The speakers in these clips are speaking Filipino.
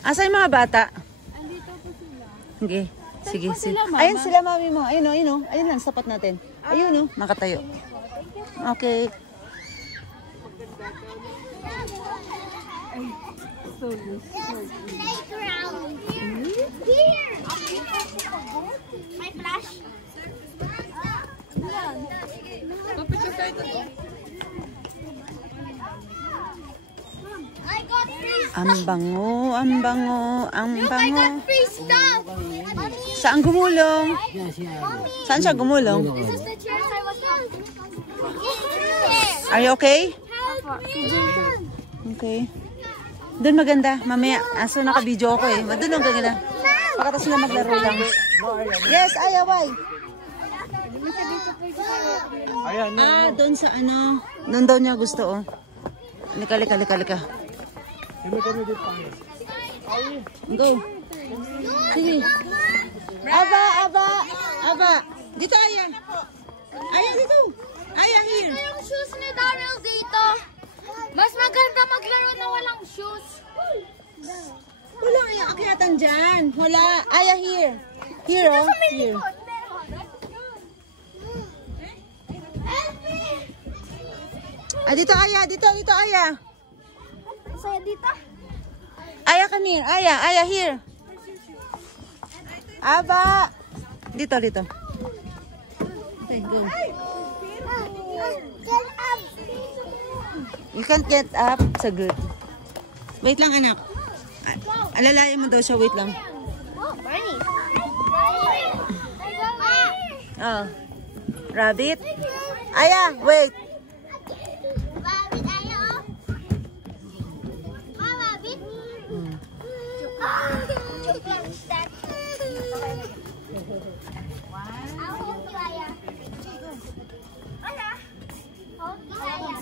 Asa yung mga bata? Andito po sila. Okay. Sige, Saan po sige. sila, Mama? Ayun sila, mami mo. Ayun o, ayun o. Ayun lang, sapat natin. Ayun o, nakatayo. Okay. Playground. Here. My flash. I got free stuff. Ang bango, ang bango, ang Look, I bango. got free stuff. Mommy. Saan gumulong? Mommy. Saan siya gumulong? This is the chairs I was talking about. Are you okay? Help me. Okay. Doon maganda. Mamaya, aso naka-video ako eh. Doon ang gaganda. Pagkatapos sila maglaro lang. Yes, Aya, why? Doon sa ano. Doon daw niya gusto, oh. Lika, lika, lika, lika. Go. Sige. Aba, aba, aba. Dito, Aya. Aya, dito. Aya, here. Yung shoes ni Daryl dito. Mas maganda maglaro na walang shoes. Wala kaya akyatan dyan. Wala. Aya, here. Here, oh. Here. Ah, dito, Aya. Dito, dito, Aya. Saya dito. Aya, come here. Aya, Aya, here. Aba. Dito, dito. Okay, go. You can't get up. So good. Wait lang, anak. Alalayan mo daw siya. Wait lang. Oh, Barney. Oh. Rabbit. Aya, wait. Rabbit, ayo. Rabbit. I'll hold you, Aya. Aya. Hold you, Aya.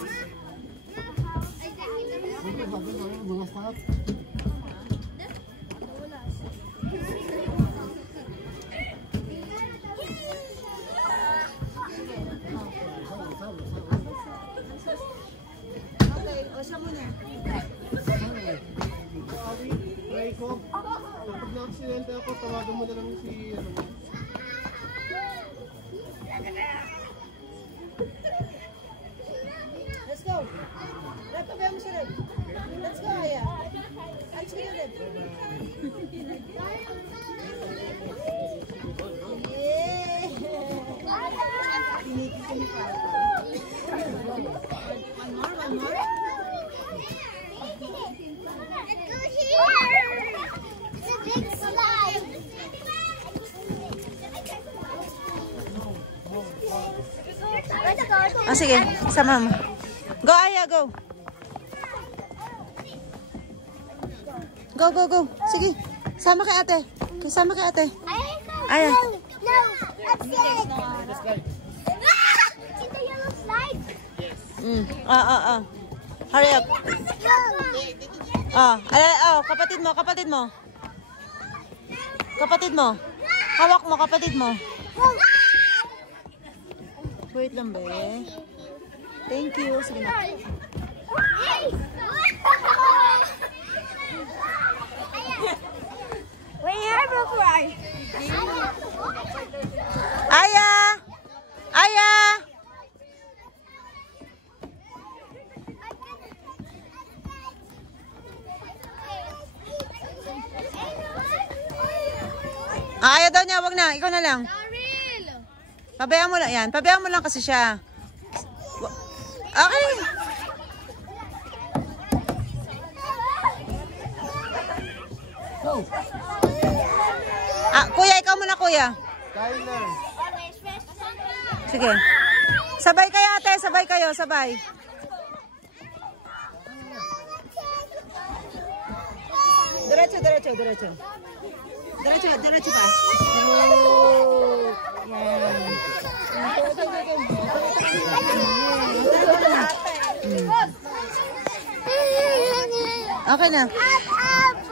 Okay, o siya muna. Try ko. Kapag na-accidente ako, tawagan mo na lang si Let's go. Pabayaan mo siya, Red. Let's go, Aya. Let's go, Red. Yay! One more, one more. Let's go here. It's a big slide. Let's go. Ah, sige. Sama mo. Go, Aya, go. Go, go, go. Sige. Sama kay ate. Sama kay ate. Aya. No, that's it. See the yellow slide? Hurry up. No. Kapatid mo, kapatid mo. Kapatid mo. Hawak mo, kapatid mo. Wait lang, be. Thank you. Sige na. Wait, I will cry. Aya! Aya! Ayaw daw niya, wag na. Ikaw na lang. Daryl! Pabayaan mo lang yan. Pabayaan mo lang kasi siya. Okay. Kuya, ikaw muna, kuya. Tyler. Sige. Sabay kayo, ate. Sabay kayo, sabay. Diretso, diretso, diretso. Diretso, diretso pa. Yan. Okay na.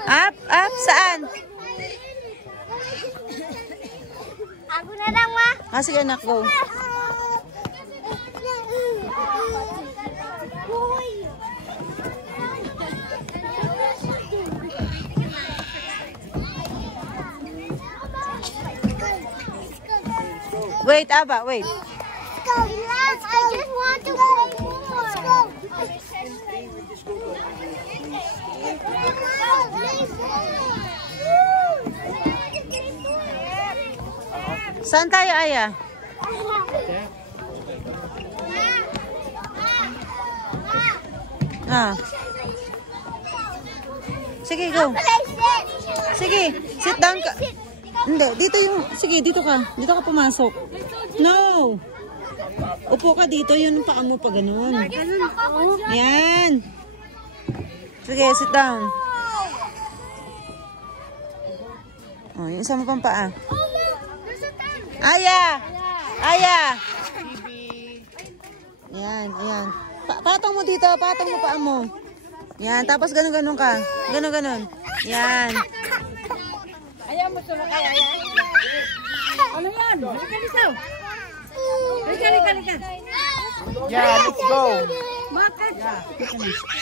Up, up. Saan? Ako na lang, ma. Sige, anak, go. Wait, Aba, wait. Go, relax. I just want to play more. Let's go. Saan tayo, Aya? Ah. Sige, go. Sige, sit down ka. Hindi, dito yung... Sige, dito ka. Dito ka pumasok. No! Upo ka dito, yun ang paa mo pa ganun. Yan. Sige, sit down. Oh, yung isa mo pang paa. Aya! Aya! Yan, ayan. Patong mo dito, patong mo paa mo. Yan, tapos ganun-ganun ka. Ganun-ganun. Yan. Ayaw mo sumakay, ayaw. Ano yan? Halika dito. Halika. Yeah, let's go. Bakit?